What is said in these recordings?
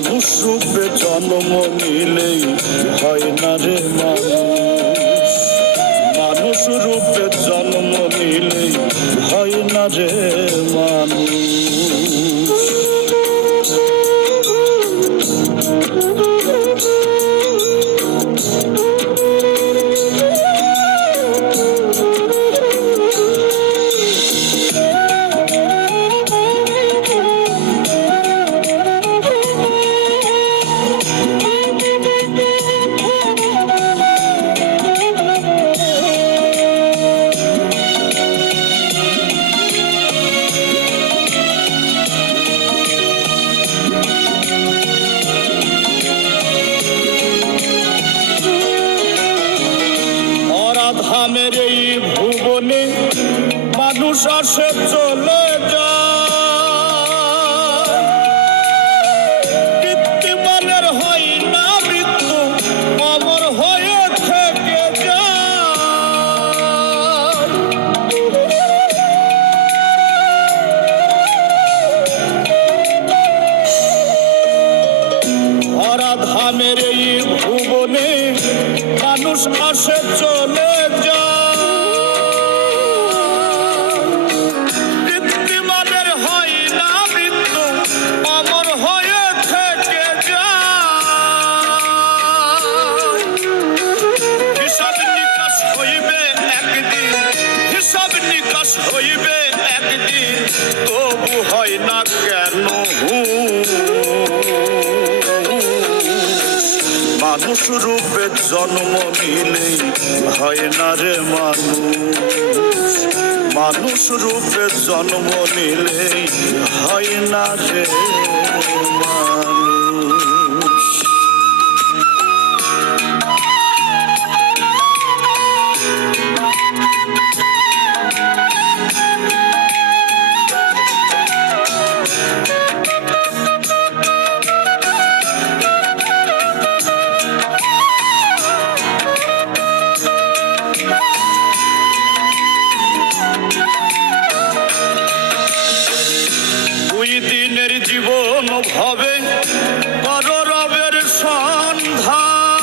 মানুষ রূপে জন্ম নিলেই হয় না রে মানুষ, মানুষ রূপে জন্ম নিলেই হয় না রে মানুষ। ধামের এই ভুবনে মানুষ আসে চলে যায়, কৃত্রিমানের হয় না মৃত্যু, অমর হয়ে থেকে যায়। ধরা ধামের এই ভুবনে মানুষ আসে চলে হইবে একদিন, তবু হয় না কেন মানুষ রূপে জন্ম নিলেই হয় না রে মানুষ, মানুষ রূপে জন্ম নিলেই হয় না রে মানুষ। দুই দিনের জীবন ভাবে পররবের সন্ধান,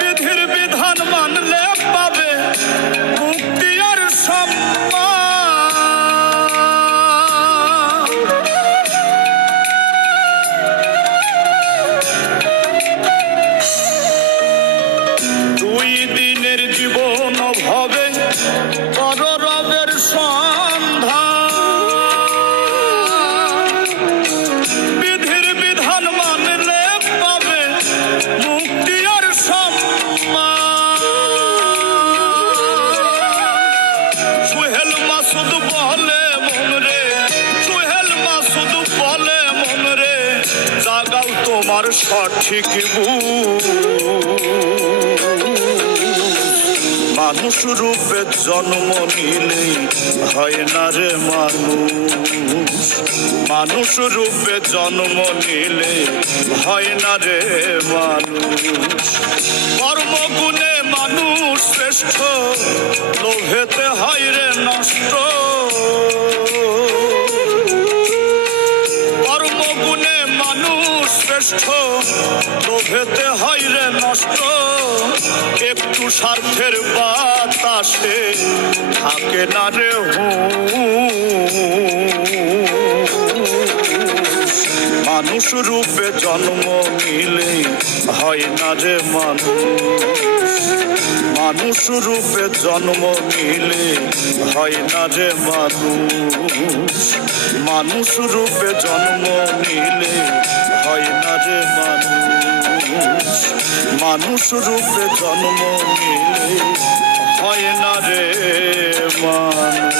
বিধির বিধান মানলে পাবে মুক্তি আর সম্মান। দুই দিনের জীবন ভাবে পররবের বিধির বিধান মানলে পাবে মুক্তি আর সম্মান। সোহেল মাসুদ বলে মন রে, সোহেল মাসুদ বলে মন রে, জাগাও তোমার সঠিক বুঝ। মানুষ রূপে জন্ম নিলেই হয় না রে মানুষ, মানুষ রূপে জন্ম নিলে হয় না রে মানুষ। কর্মগুণে মানুষ শ্রেষ্ঠ, লোভেতে হয় রে নষ্ট। কর্মগুণে মানুষ শ্রেষ্ঠ, লোভেতে হয় রে নষ্ট। একটু স্বার্থের বাতাসে থাকে না রে মানুষ রূপে জন্ম নিলেই হয় না রে মানুষ, মানুষ রূপে জন্ম নিলে হয় না রে মানুষ, মানুষ রূপে জন্ম নিলে হয় না রে মানুষ, মানুষ রূপে জন্ম নিলে হয় না রে মানুষ।